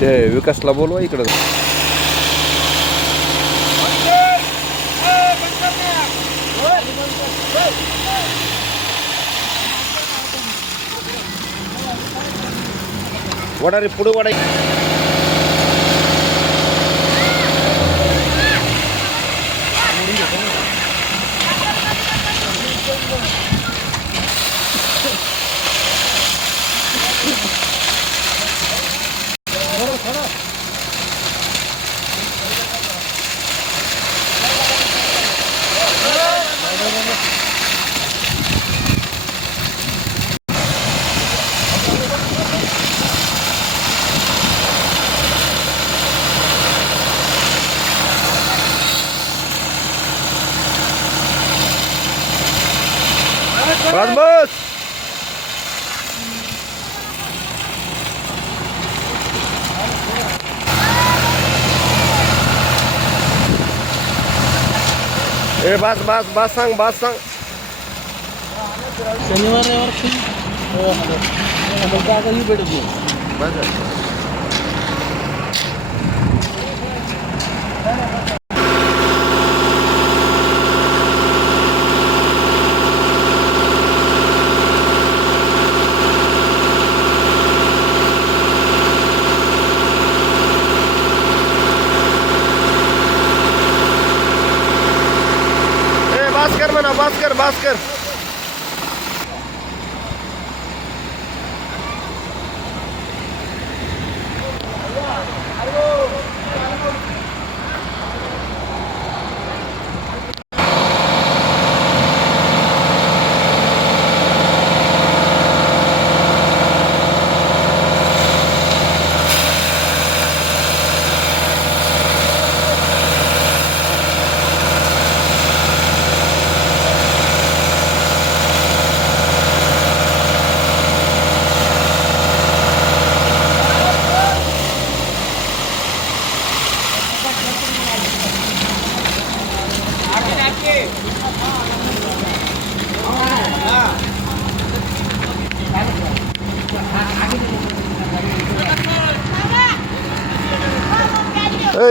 ते विकासला बोलवा इकडं. वडा रे पुढे वडा. बस बस. ए बस बस बस सांग बस सांग. शनिवार रविवार भेटत नाही. भास्कर म्हणा भास्कर भास्कर.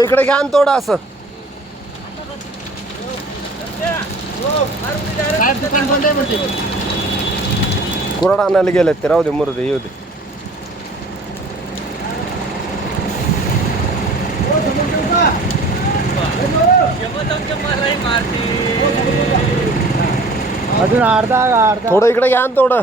इकडे घ्या ना थोडं असं. कुराड आणायला गेलेत ते. राहू दे मुर्दे येऊ दे. अजून अर्धा थोडं इकडे घ्या ना थोडं.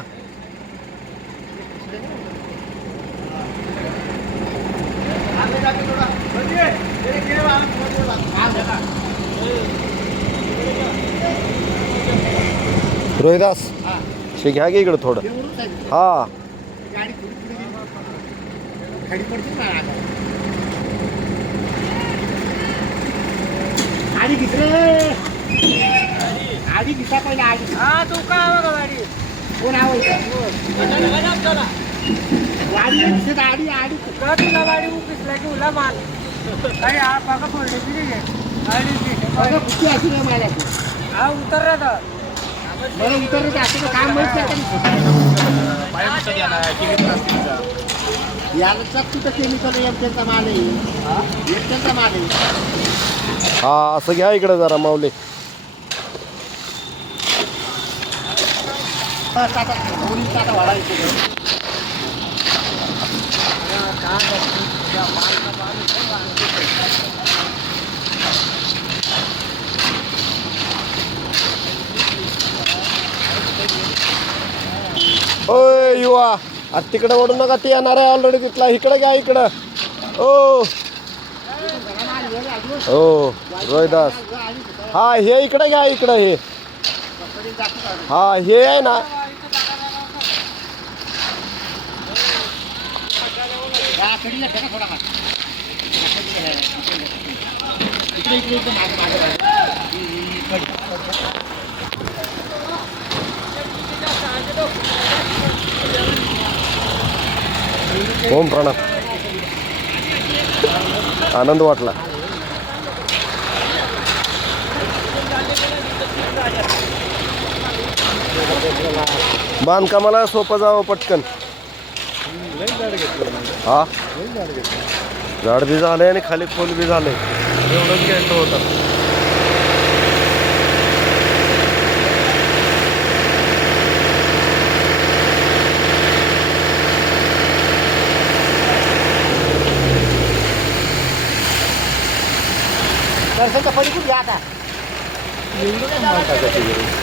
रोहिदास शे घ्या की इकडं थोडं. हा आधी घेतले आधी घेता पहिला आधी. हा तू काय गाडी कोण गाडी गाडी आडी तुला गाडी उपिसला की उला माल काही बघा फोडली गाडी अशी नाही मला. हा उतर मला उतर असं काम माहित याला चक्क केमिकल यंत्रणचा माल आहे. यंत्रणचा माल आहे. हा असं घ्या इकडे जरा माऊली. वाढायचं युवा अरे तिकडे ओढू नका ती येणार आहे ऑलरेडी तिथला इकडे घ्या इकडं ओ हो रोहिदास हा हे इकडे घ्या इकडं हे हा हे आहे ना ओम प्रणाम आनंद वाटला बांधकामाला सोपं जावं पटकन हा झाड बी झालंय आणि खाली खोल बी झालंय एवढंच घ्यायचं होतं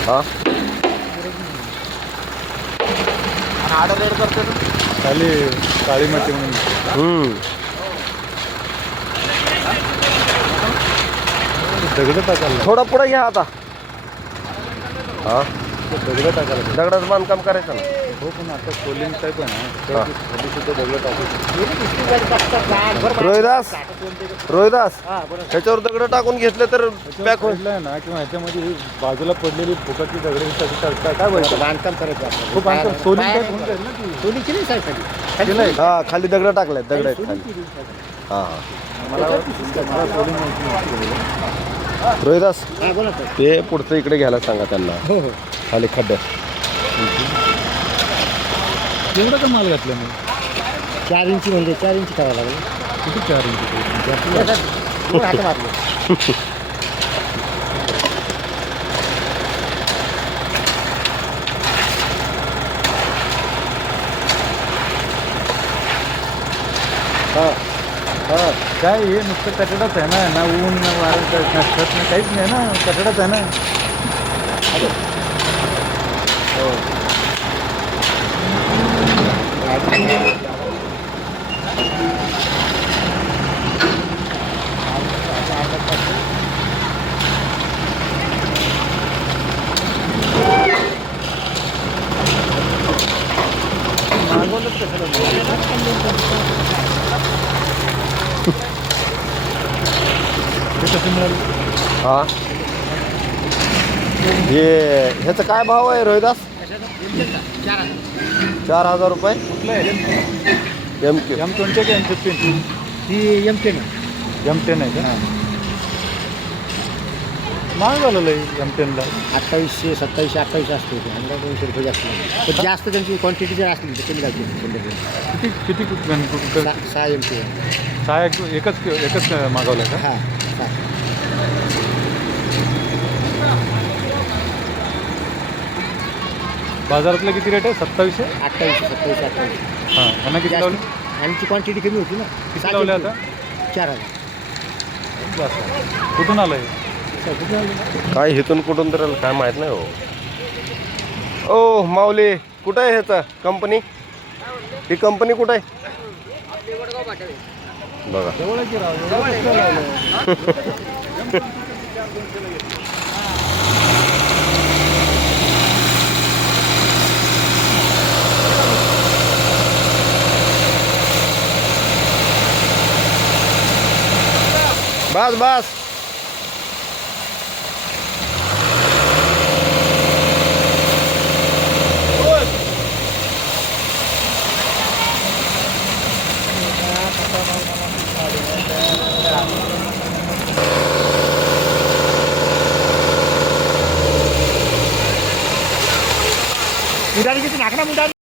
हा आडर रेड करतो खाली काळी माती म्हणून दगड टाकायला थोडं पुढे घ्या आता हा दगड टाकायला दगडाचं बांधकाम करायचं ना हो पण आता कोलिंग टाईप आहे ना तर खाली सुद्धा दगड टाकायचं रोहिदास रोहिदास ह्याच्यावर दगड टाकून घेतले तर पॅक होईल आहे ना किंवा ह्याच्यामध्ये बाजूला पडलेली फुकटची दगड काय बोलतो बांधकाम करायचं खूप अंतर सोलिंग टाईप होऊन जाईल ना ती सोनीची नाही साईड खाली केलंय हा खाली दगड टाकले दगड आहेत खाली हा हा मला सोलिंग माहिती रोहिदास हा बोला सर ते पुढचं इकडे घ्यायला सांगा त्यांना हो हो खाली खड्डे एवढं का माल घातलं मी 4 इंची म्हणजे 4 इंची करावं लागेल किती 4 इंच दोन हात मारले काय हे नुसतं कचडाच आहे ना ऊन ना वारं ना छत ना काहीच नाही ना कचडाच आहे ना हा हे ह्याचा काय भाव आहे रोहिदास 4,000 रुपये कुठलं आहे MQ M20 का M15 ही M10 M10 आहे का महाग झालेलं आहे M10ला 2800 2700 28 असते 200 रुपये जास्त पण जास्त त्यांची क्वांटिटी जर असली तर कमी लागते किती कुठं 6 MP 6 एकच मागवलं का हां 6 बाजारातलं किती रेट आहे 2700 28 27 28 हां यांना किती लावले आमची क्वांटिटी कमी होती ना किती लावले आता 4,000 जास्त कुठून आलं आहे काय इथून कुठून तर काय माहित नाही हो ओ माऊली कुठं आहे ह्याचं कंपनी ही कंपनी कुठं आहे बघा एवढं की राव एवढं कसं लावलं बस बस मुंडारी किती नाकना मुंडारी